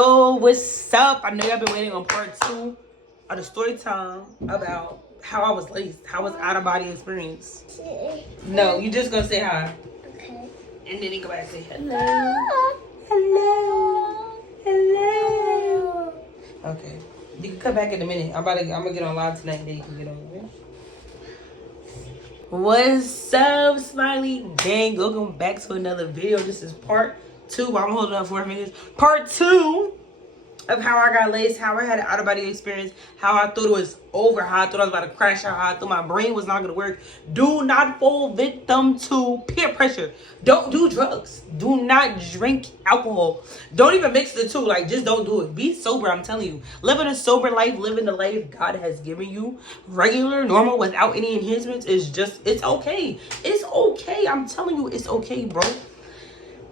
Yo, what's up? I know y'all been waiting on part 2 of the story time about how I was laced, how was out of body experience. No, you just gonna say hi. Okay. And then you go back and say hello. Hello. Hello. Okay. You can come back in a minute. I'm gonna get on live tonight and then you can get on. Okay? What's up, Smiley gang? Welcome back to another video. This is part 2. I'm holding up 4 minutes. Part 2 of how I got laced, how I had an out of body experience, how I thought it was over, how I thought I was about to crash out, how I thought my brain was not gonna work. Do not fall victim to peer pressure. Don't do drugs. Do not drink alcohol. Don't even mix the two. Like, just don't do it. Be sober, I'm telling you. Living a sober life, living the life God has given you, regular, normal, without any enhancements, is just, it's okay. It's okay. I'm telling you, it's okay, bro.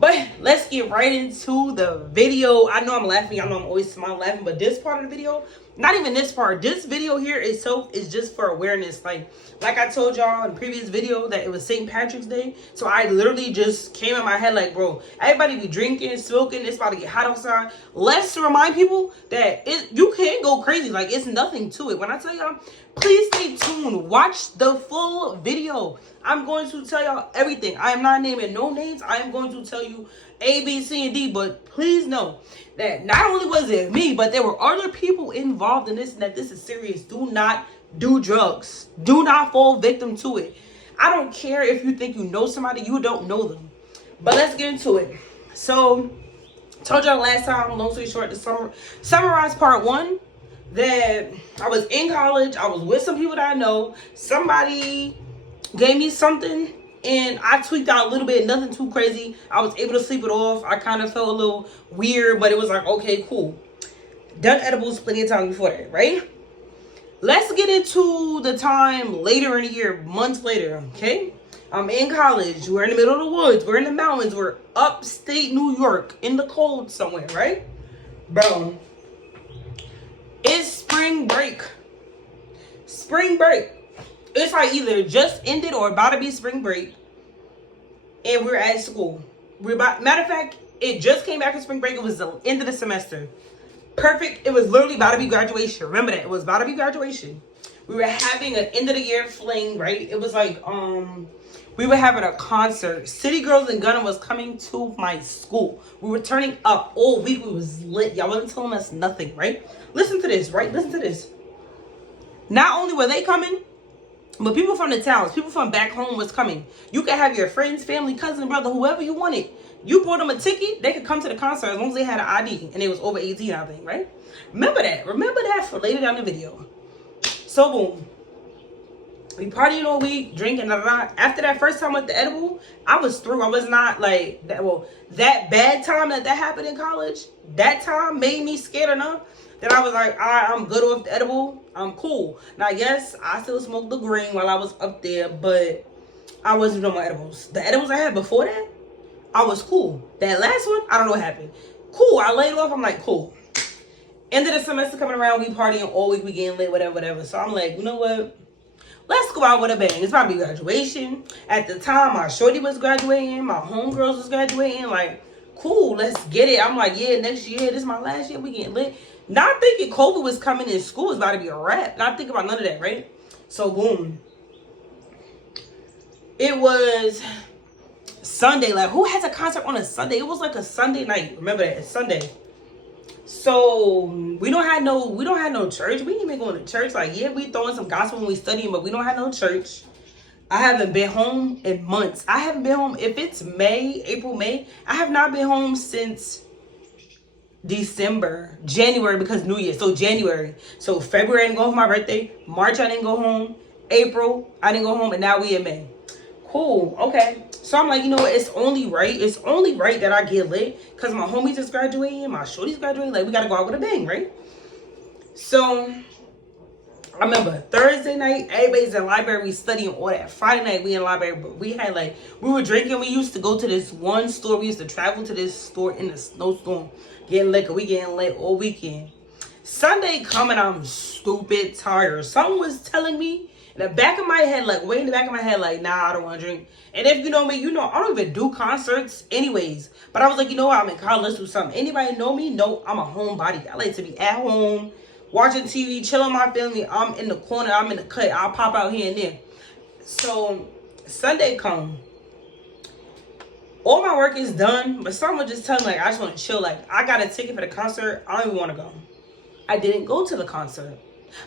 But let's get right into the video. I know I'm laughing. I know I'm always smiling laughing, but this part of the video, not even this part. This video here is just for awareness. Like I told y'all in the previous video that it was St. Patrick's Day. So I literally just came in my head like, bro, everybody be drinking, smoking. It's about to get hot outside. Let's remind people that you can't go crazy. Like, it's nothing to it. When I tell y'all, please stay tuned. Watch the full video. I'm going to tell y'all everything. I am not naming no names. I am going to tell you A, B, C, and D. But please know that not only was it me, but there were other people involved in this and that this is serious. Do not do drugs. Do not fall victim to it. I don't care if you think you know somebody. You don't know them. But let's get into it. So, told y'all last time, long story short, to summarize part 1, that I was in college. I was with some people that I know. Somebody gave me something and I tweaked out a little bit, nothing too crazy. I was able to sleep it off. I kind of felt a little weird, but it was like, okay, cool. Done edibles plenty of times before that, right? Let's get into the time later in the year, months later, okay? I'm in college. We're in the middle of the woods. We're in the mountains. We're upstate New York in the cold somewhere, right? Bro, it's spring break. Spring break. It's like either just ended or about to be spring break, and we're at school. Matter of fact, it just came back from spring break. It was the end of the semester. Perfect. It was literally about to be graduation. Remember that. It was about to be graduation. We were having an end of the year fling, right? It was like, we were having a concert. City Girls and Gunna was coming to my school. We were turning up all week. We was lit. Y'all wasn't telling us nothing, right? Listen to this, right? Listen to this. Not only were they coming, but people from the towns, people from back home was coming. You could have your friends, family, cousin, brother, whoever you wanted. You bought them a ticket, they could come to the concert as long as they had an ID and they was over 18, I think, right? Remember that. Remember that for later down the video. So boom. We partying all week, drinking, After that first time with the edible, I was through. I was not like that. Well, that bad time that happened in college, that time made me scared enough that I was like, all right, I'm good off the edible. I'm cool. Now, yes, I still smoked the green while I was up there, but I wasn't doing my edibles. The edibles I had before that, I was cool. That last one, I don't know what happened. Cool. I laid off. I'm like, cool. End of the semester coming around, we partying all week, we getting lit, whatever. So I'm like, you know what? Let's go out with a bang. It's probably graduation. At the time, my shorty was graduating. My homegirls was graduating. Like, cool, let's get it. I'm like, yeah, next year, this is my last year, we getting lit. Not thinking COVID was coming in school was about to be a wrap. Not thinking about none of that, right? So, boom. It was Sunday. Like, who has a concert on a Sunday? It was like a Sunday night. Remember that, it's Sunday. So we don't have no church. We ain't even going to church. Like, yeah, we throwing some gospel when we studying, but we don't have no church. I haven't been home in months. I haven't been home. If it's April, May, I have not been home since December, January, because New Year. So January. So February I didn't go home for my birthday. March I didn't go home. April I didn't go home, and now we in May. Cool. Okay. So I'm like, you know what? It's only right. It's only right that I get lit because my homies is graduating, my shorty's graduating. Like, we gotta go out with a bang, right? So I remember Thursday night, everybody's in the library, we studying all that. Friday night, we in the library, but we were drinking. We used to go to this one store. We used to travel to this store in the snowstorm, getting liquor. We getting lit all weekend. Sunday coming, I'm stupid tired. Someone was telling me In the back of my head, like way in the back of my head, like, nah, I don't want to drink. And if you know me, you know I don't even do concerts anyways. But I was like, you know what, I'm in college, let's do something. Anybody know me? No, I'm a homebody. I like to be at home, watching TV, chilling with my family. I'm in the corner, I'm in the cut. I'll pop out here and there. So Sunday come. All my work is done, but someone just tell me, like, I just want to chill. Like, I got a ticket for the concert. I don't even want to go. I didn't go to the concert.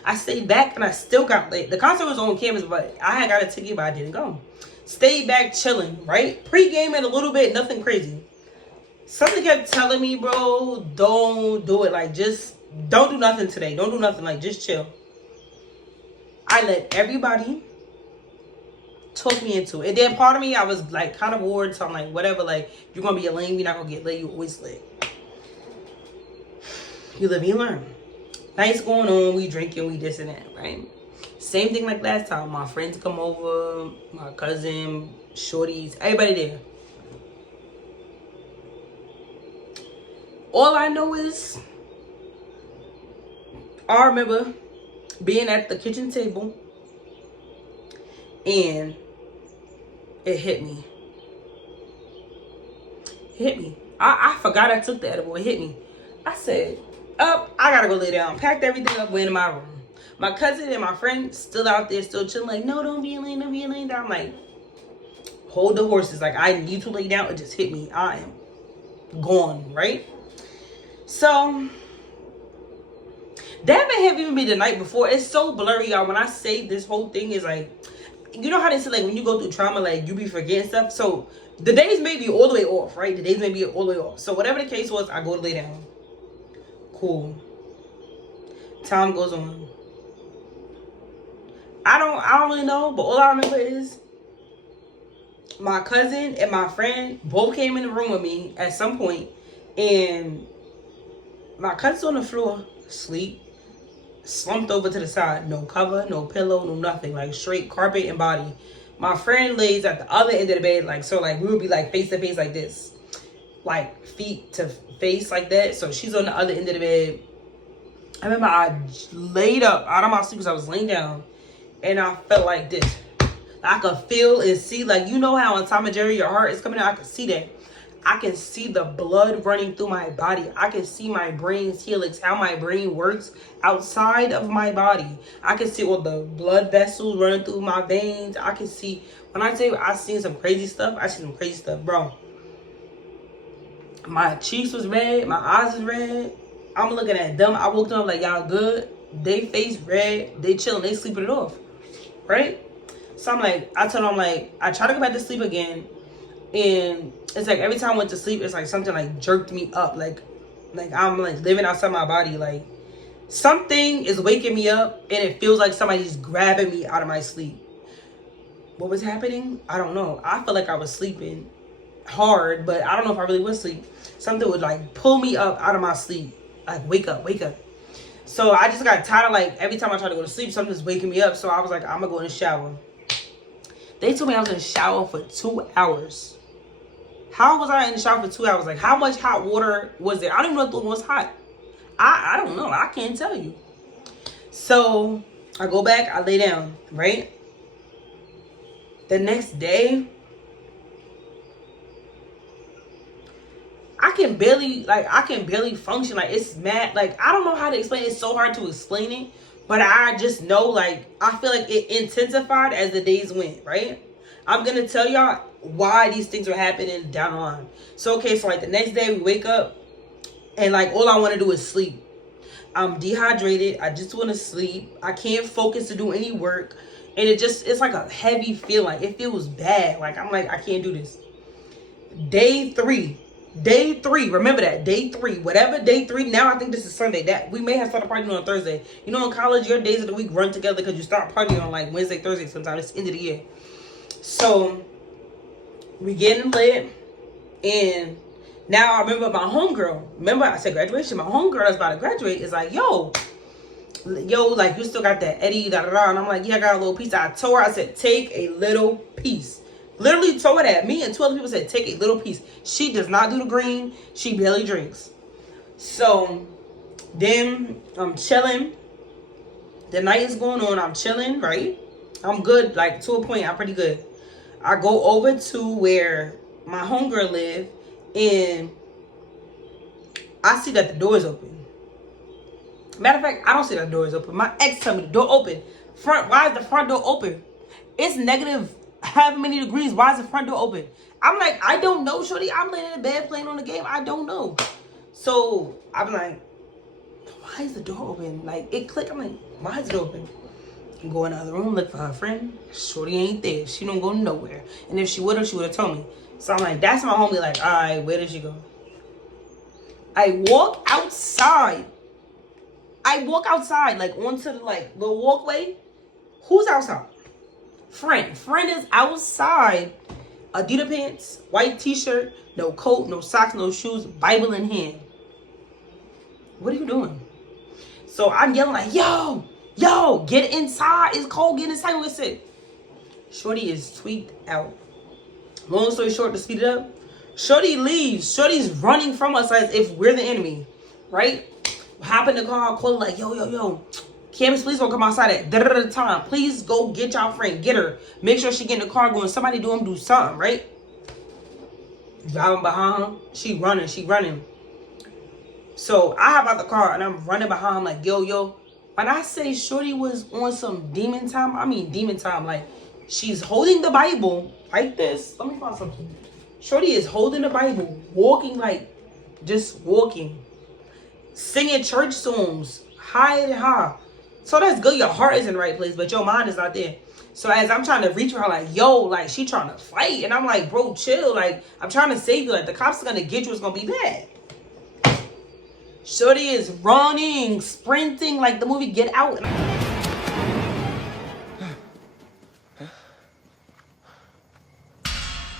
I stayed back and I still got late. The concert was on campus, but I had got a ticket, but I didn't go. Stayed back chilling, right? Pre-gaming a little bit, nothing crazy. Something kept telling me, bro, don't do it. Like, just don't do nothing today. Don't do nothing. Like, just chill. I let everybody talk me into it. And then part of me, I was like kind of bored. So I'm like, whatever. Like, you're going to be a lame. You're not going to get lit. You always lit. You live, you learn. Nights going on, we drinking, we this and that, right? Same thing like last time. My friends come over, my cousin, shorties, everybody there. All I know is, I remember being at the kitchen table and it hit me. It hit me. I forgot I took the edible. It hit me. I said, up, I gotta go lay down. Packed everything up, went in my room. My cousin and my friend still out there, still chilling. Like, no, don't be laying, don't be laying down. I'm like, hold the horses. Like, I need to lay down. It just hit me. I am gone, right? So that may have even been the night before. It's so blurry, y'all. When I say this whole thing is like, you know how they say, like, when you go through trauma, like, you be forgetting stuff. So the days may be all the way off, right? The days may be all the way off. So whatever the case was, I go to lay down. Cool. Time goes on. I don't really know, but all I remember is my cousin and my friend both came in the room with me at some point, and my cousin's on the floor, asleep, slumped over to the side, no cover, no pillow, no nothing, like straight carpet and body. My friend lays at the other end of the bed, like, so like we would be like face to face like this, like feet to face like that. So she's on the other end of the bed. I remember I laid up out of my sleep because I was laying down, and I felt like this. I could feel and see, like, you know how on Tom and Jerry your heart is coming out? I could see that. I can see the blood running through my body. I can see my brain's helix, how my brain works outside of my body. I can see all the blood vessels running through my veins. I can see, when I tell you I seen some crazy stuff, I seen some crazy stuff, bro. My cheeks was red, my eyes was red. I'm looking at them. I woke up like, y'all good? They face red, they chilling, they sleeping it off, right? So I'm like, I told them, like, I try to go back to sleep again, and it's like every time I went to sleep, it's like something like jerked me up, like I'm like living outside my body, like something is waking me up, and it feels like somebody's grabbing me out of my sleep. What was happening? I don't know. I felt like I was sleeping hard, but I don't know if I really was asleep. Something would like pull me up out of my sleep, like wake up, wake up. So I just got tired of, like, every time I try to go to sleep, something's waking me up. So I was like, I'm gonna go in the shower. They told me I was in the shower for 2 hours. How was I in the shower for 2 hours? Like, how much hot water was there? I don't even know if it was hot. I don't know. I can't tell you. So I go back, I lay down, right? The next day, I can barely function. Like, it's mad. Like, I don't know how to explain it. It's so hard to explain it. But I just know, like, I feel like it intensified as the days went, right? I'm going to tell y'all why these things are happening down the line. So, okay, so, like, the next day we wake up, and, like, all I want to do is sleep. I'm dehydrated. I just want to sleep. I can't focus to do any work. And it's like a heavy feeling. It feels bad. Like, I'm like, I can't do this. Day three, remember that, day 3, whatever day 3, now I think this is Sunday, that we may have started partying on Thursday. You know, in college, your days of the week run together because you start partying on like Wednesday, Thursday sometimes. It's the end of the year. So we getting lit, and now I remember my homegirl, remember I said graduation, my homegirl that's about to graduate is like, yo, like, you still got that Eddie, da da da. And I'm like, yeah, I got a little piece. I told her, I said, take a little piece. Literally told her that. Me and 2 other people said, take a little piece. She does not do the green. She barely drinks. So then I'm chilling. The night is going on. I'm chilling, right? I'm good, like to a point. I'm pretty good. I go over to where my homegirl live, and I see that the door is open. Matter of fact, I don't see that the door is open. My ex tell me the door open. Why is the front door open? It's negative how many degrees. Why is the front door open? I'm like, I don't know, shorty. I'm laying in the bed playing on the game. I don't know. So I'm like, why is the door open? Like, it clicked. I'm like, why is it open? Go in the other room, look for her friend. Shorty ain't there. She don't go nowhere. And if she would have told me. So I'm like, that's my homie. Like, all right, where did she go? I walk outside. Like, onto the, like, the walkway. Who's outside? Friend. Friend is outside. Adidas pants, white t-shirt, no coat, no socks, no shoes, Bible in hand. What are you doing? So I'm yelling like, yo, get inside. It's cold. Get inside. What's it? Shorty is tweaked out. Long story short, to speed it up, Shorty leaves. Shorty's running from us as if we're the enemy, right? Hop in the car, call like, yo. Campus, please don't come outside at the time. Please go get y'all friend. Get her. Make sure she get in the car going. Somebody do something, right? Driving behind her. She running. So I hop out the car and I'm running behind him like, yo. When I say Shorty was on some demon time, I mean demon time. Like, she's holding the Bible like this. Let me find something. Shorty is holding the Bible, walking like, just walking. Singing church songs, high and high. So that's good. Your heart is in the right place, but your mind is not there. So as I'm trying to reach her, like, yo, like, she trying to fight. And I'm like, bro, chill. Like, I'm trying to save you. Like, the cops are going to get you. It's going to be bad. Shorty is running, sprinting, like the movie Get Out.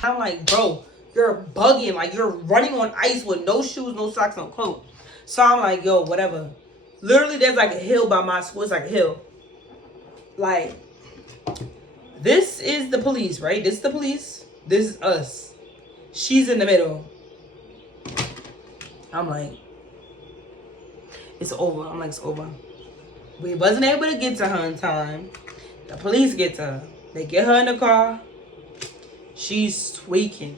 I'm like, bro, you're bugging. Like, you're running on ice with no shoes, no socks, no coat. So I'm like, yo, whatever. Literally, there's like a hill by my school. It's like a hill. Like, this is the police, right? This is the police. This is us. She's in the middle. I'm like, it's over. I'm like, it's over. We wasn't able to get to her in time. The police get to her. They get her in the car. She's tweaking.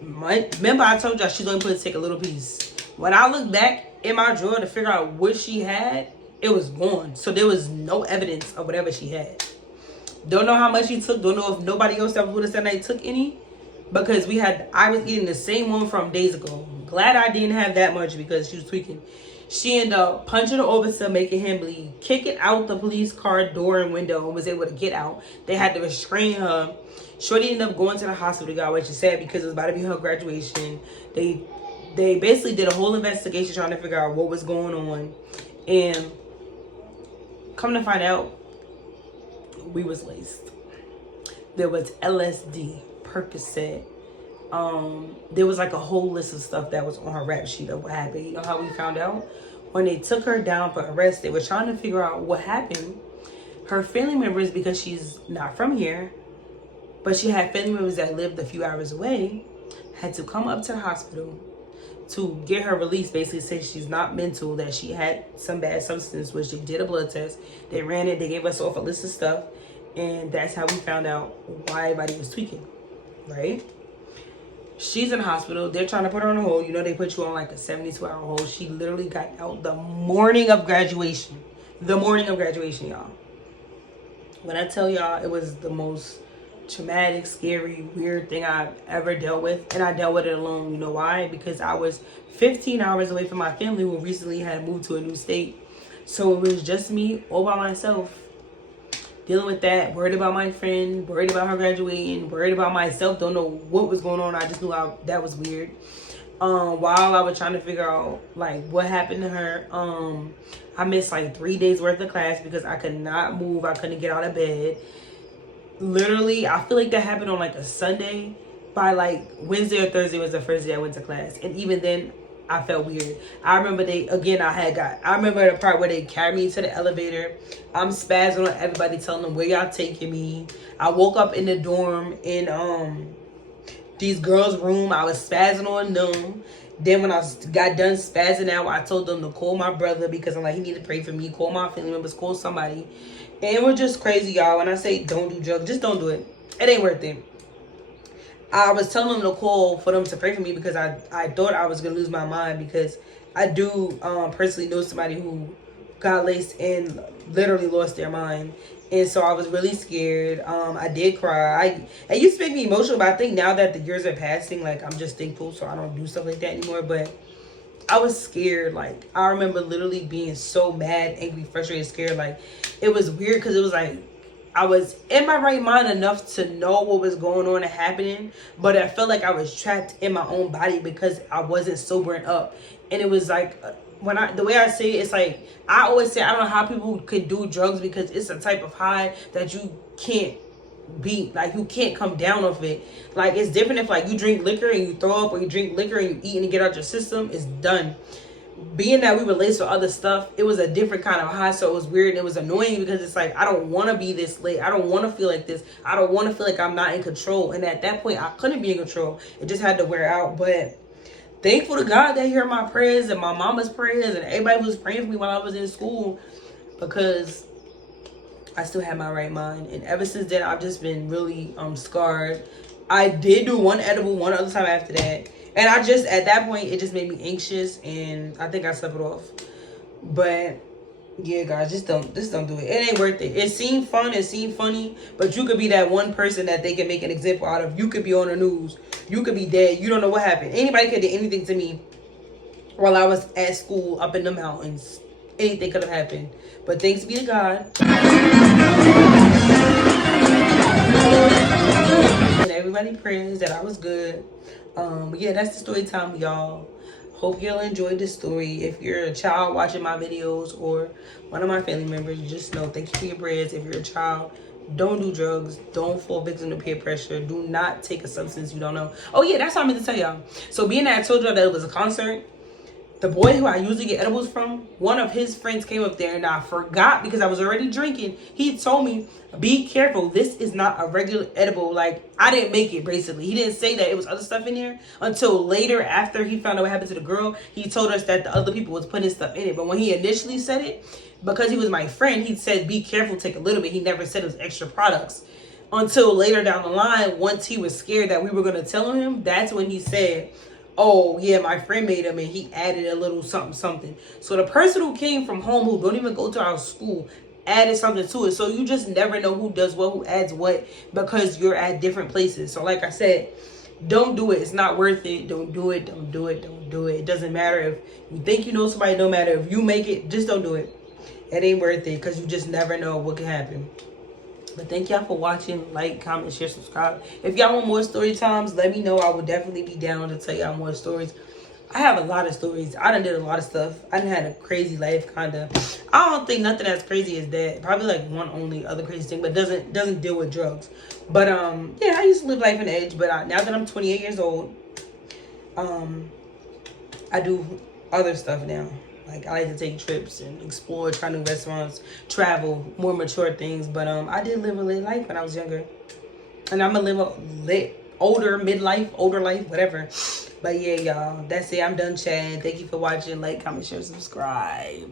Remember, I told y'all she's only put to take a little piece. When I look back in my drawer to figure out what she had, it was gone. So there was no evidence of whatever she had. Don't know how much she took. Don't know if nobody else ever would have said they took any. Because I was eating the same one from days ago. Glad I didn't have that much because she was tweaking. She ended up punching the officer, making him bleed, kicking out the police car door and window, and was able to get out. They had to restrain her. Shorty ended up going to the hospital, got what she said, because it was about to be her graduation. They basically did a whole investigation trying to figure out what was going on. And come to find out, we was laced. There was LSD, Percocet. There was like a whole list of stuff that was on her rap sheet of what happened. You know how we found out? When they took her down for arrest, they were trying to figure out what happened. Her family members, because she's not from here, but she had family members that lived a few hours away, had to come up to the hospital to get her released. Basically say she's not mental, that she had some bad substance, which they did a blood test. They ran it. They gave us off a list of stuff. And that's how we found out why everybody was tweaking, right? She's in the hospital. They're trying to put her on a hold. You know, they put you on like a 72-hour hold. She literally got out the morning of graduation. The morning of graduation, y'all. When I tell y'all, it was the most traumatic, scary, weird thing I've ever dealt with. And I dealt with it alone. You know why? Because I was 15 hours away from my family who recently had moved to a new state. So it was just me all by myself. Dealing with that, worried about my friend, worried about her graduating, worried about myself, don't know what was going on. I just knew that was weird. While I was trying to figure out like what happened to her, I missed like 3 days worth of class because I could not move. I couldn't get out of bed. Literally, I feel like that happened on like a Sunday. By like Wednesday or Thursday was the first day I went to class. And even then, I felt weird. I remember I remember the part where they carried me to the elevator. I'm spazzing on everybody, telling them where y'all taking me. I woke up in the dorm in these girls' room. I was spazzing on them. Then when I got done spazzing out, I told them to call my brother because I'm like, he need to pray for me. Call my family members, call somebody. And it was just crazy, y'all. When I say don't do drugs, just don't do it. It ain't worth it. I was telling them to call for them to pray for me because I thought I was going to lose my mind, because I do personally know somebody who got laced and literally lost their mind. And so I was really scared. I did cry. It used to make me emotional, but I think now that the years are passing, like, I'm just thankful, so I don't do stuff like that anymore. But I was scared. Like, I remember literally being so mad, angry, frustrated, scared. Like, it was weird because it was like I was in my right mind enough to know what was going on and happening, but I felt like I was trapped in my own body because I wasn't sobering up. And it was like, the way I say it, it's like, I always say, I don't know how people could do drugs, because it's a type of high that you can't beat. Like, you can't come down off it. Like, it's different if, like, you drink liquor and you throw up, or you drink liquor and you eat and get out your system. It's done. Being that we were laced with other stuff, it was a different kind of high, so it was weird and it was annoying, because it's like, I don't want to be this late. I don't want to feel like this. I don't want to feel like I'm not in control. And at that point, I couldn't be in control. It just had to wear out. But thankful to God that He heard my prayers and my mama's prayers and everybody who was praying for me while I was in school, because I still had my right mind. And ever since then, I've just been really scarred. I did do one edible one other time after that. And I just, at that point, it just made me anxious, and I think I slept it off. But yeah, guys, just don't do it. It ain't worth it. It seemed fun, it seemed funny, but you could be that one person that they can make an example out of. You could be on the news. You could be dead. You don't know what happened. Anybody could do anything to me while I was at school up in the mountains. Anything could have happened. But thanks be to God. And everybody prays that I was good. Yeah, that's the story time, y'all. Hope y'all enjoyed this story. If you're a child watching my videos or one of my family members, just know, thank you for your prayers. If you're a child, don't do drugs. Don't fall victim to peer pressure. Do not take a substance you don't know. Oh yeah, that's what I meant to tell y'all. So being that I told y'all that it was a concert, the boy who I usually get edibles from, one of his friends came up there, and I forgot because I was already drinking. He told me, be careful. This is not a regular edible. Like, I didn't make it, basically. He didn't say that it was other stuff in there until later, after he found out what happened to the girl. He told us that the other people was putting stuff in it. But when he initially said it, because he was my friend, he said, be careful, take a little bit. He never said it was extra products. Until later down the line, once he was scared that we were going to tell him, that's when he said, oh yeah, my friend made them and he added a little something. So the person who came from home, who don't even go to our school, added something to it. So you just never know who does what, who adds what, because you're at different places. So like I said, don't do it. It's not worth it. Don't do it. Don't do it. Don't do it. It doesn't matter if you think you know somebody. No matter if you make it. Just don't do it. It ain't worth it, because you just never know what can happen. But thank y'all for watching. Like, comment, share, subscribe. If y'all want more story times, let me know. I would definitely be down to tell y'all more stories. I have a lot of stories. I done did a lot of stuff. I done had a crazy life, kind of. I don't think nothing as crazy as that. Probably like one only other crazy thing, but doesn't deal with drugs. But yeah, I used to live life on the edge. But now that I'm 28 years old, I do other stuff now. Like, I like to take trips and explore, try new restaurants, travel, more mature things. But I did live a lit life when I was younger. And I'm going to live a lit, older life, whatever. But yeah, y'all, that's it. I'm done chatting. Thank you for watching. Like, comment, share, subscribe.